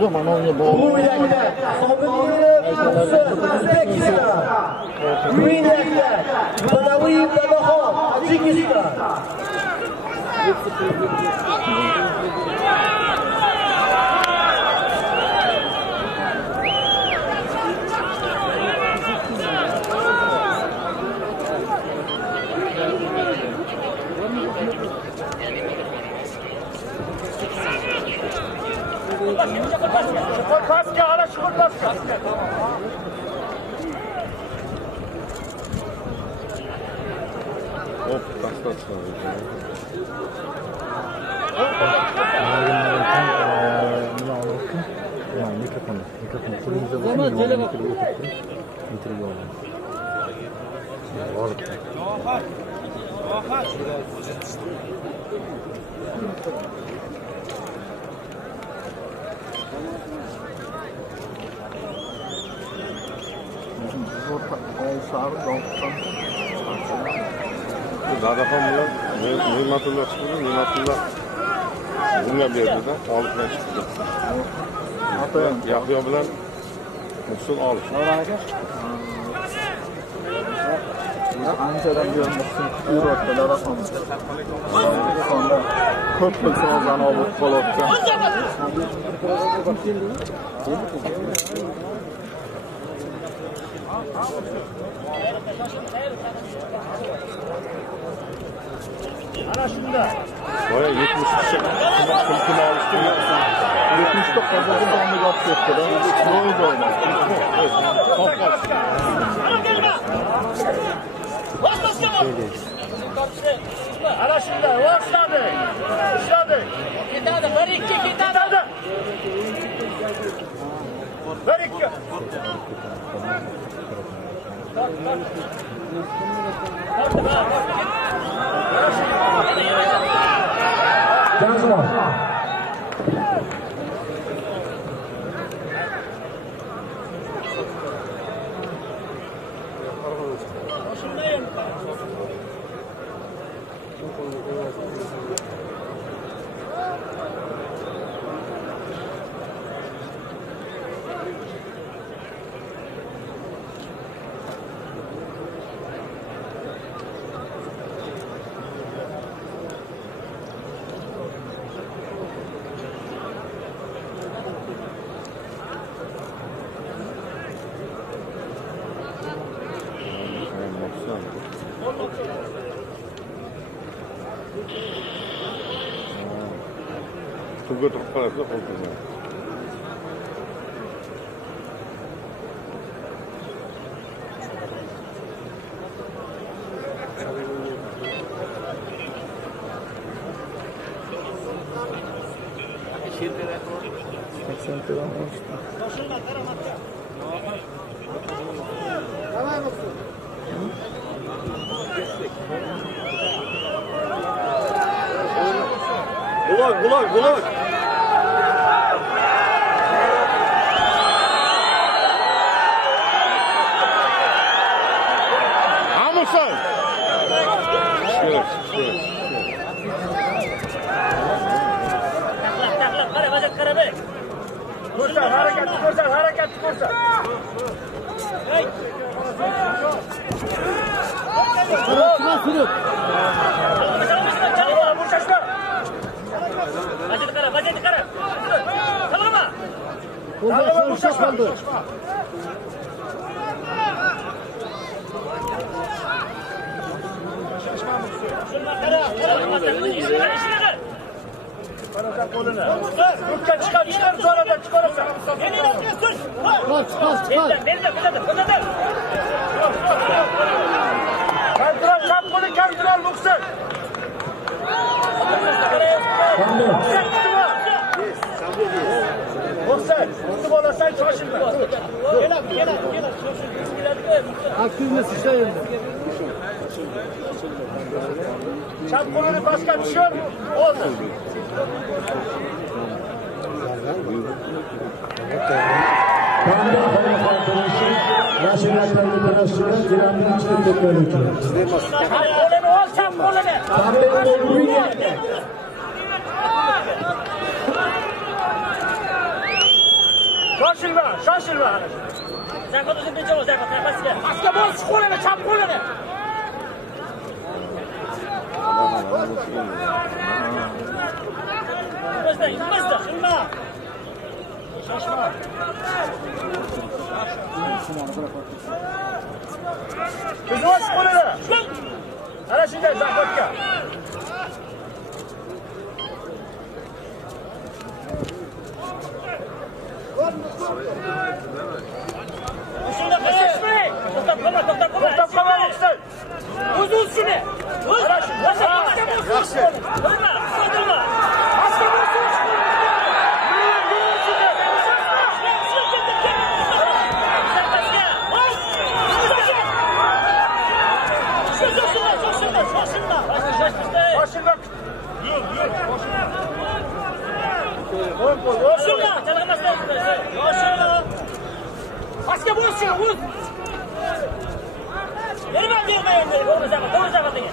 Yok, mana unga bog'liq. Bu yakda O'zbekiston. Bu yakda Manaviy Babaxon, Tojikiston. Paska, ana şukur paska. Hop, taslatsa. Mikrofon qo'lingizga bosing. Dadaxon bilan Ne'matulloh chiqdi, Ne'matulloh bunga berdi-da, olib chiqdi. Yahyo bilan Musul olish. Anchadan buyon yuribdi Dadaxon. Sonda ko'p pul so'zdan olib qolyapti. Ana şunda. Boya 70 kishi pul olishdi. 79 sonda gap ketdi-da. Ro'y o'ynadi. Ana şunda. Başladı. Başladı. Gitadi. 1-2 gitadi. 1-2. Tugga turib qoladi qo'lda. Bular. Hamusan. Taklap, qara, vaziyat qara be. Ko'rsat, harakat ko'rsat. Hey. Sürüp. Vaziyat qara. Salama. Qo'lda ushab qoldi. Çıkar sonradan çıkarırsan. Çıkar. Kaldırar Muksel. Muksel, tutup olarsan şaşırma. Gel. Aktivnesi şeyinde. Çap kolunu başka düşüyor. Oldu. Panda Yaşınlaşlarını paylaştıran Dinamik içinde teknoloji. Kolunu ol sen kolunu. Tahmin Green Attack. Şaşırma. Sen kadın bir cevap sen kadın. Asker boz kolunu çap kolunu. Şaşırma. Bizim aç kolunu. Ana şimdi zakvatka. Şunda kaçışmayın. Toktap kama yoksun. Uzun şunu. Ana şimdi. Yaxşı. Durma. Durma. Asker boz. Asker boz şunu, vur. Yerime yerine. Doğru zaten.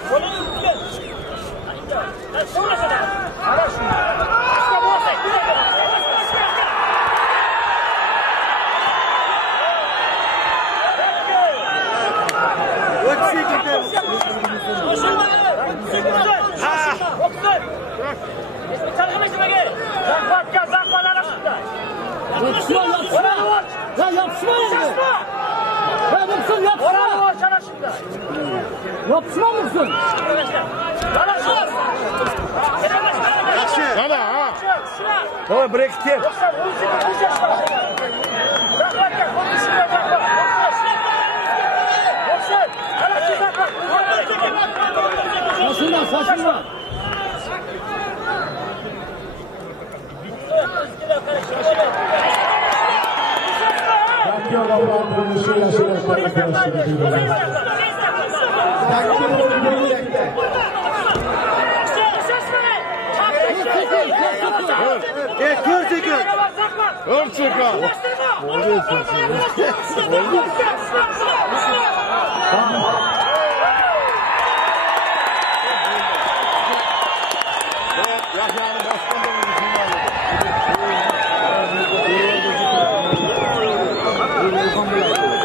Kolunu tutuyor. Sonra sana. Ara şunu. Asker boz da. Ya yapışma yani. Ya mısın yapışma. Yapışma mısın? Hadi ha. Давай, брейк-теп. Şaşırma. Takıyor Allah'ın kuruluşu yaşınlaşlarını paylaştıran Dinamik. Takıyor Green Attack. Kör çekin. Örçeka. Yaşanın başkanı Thank you.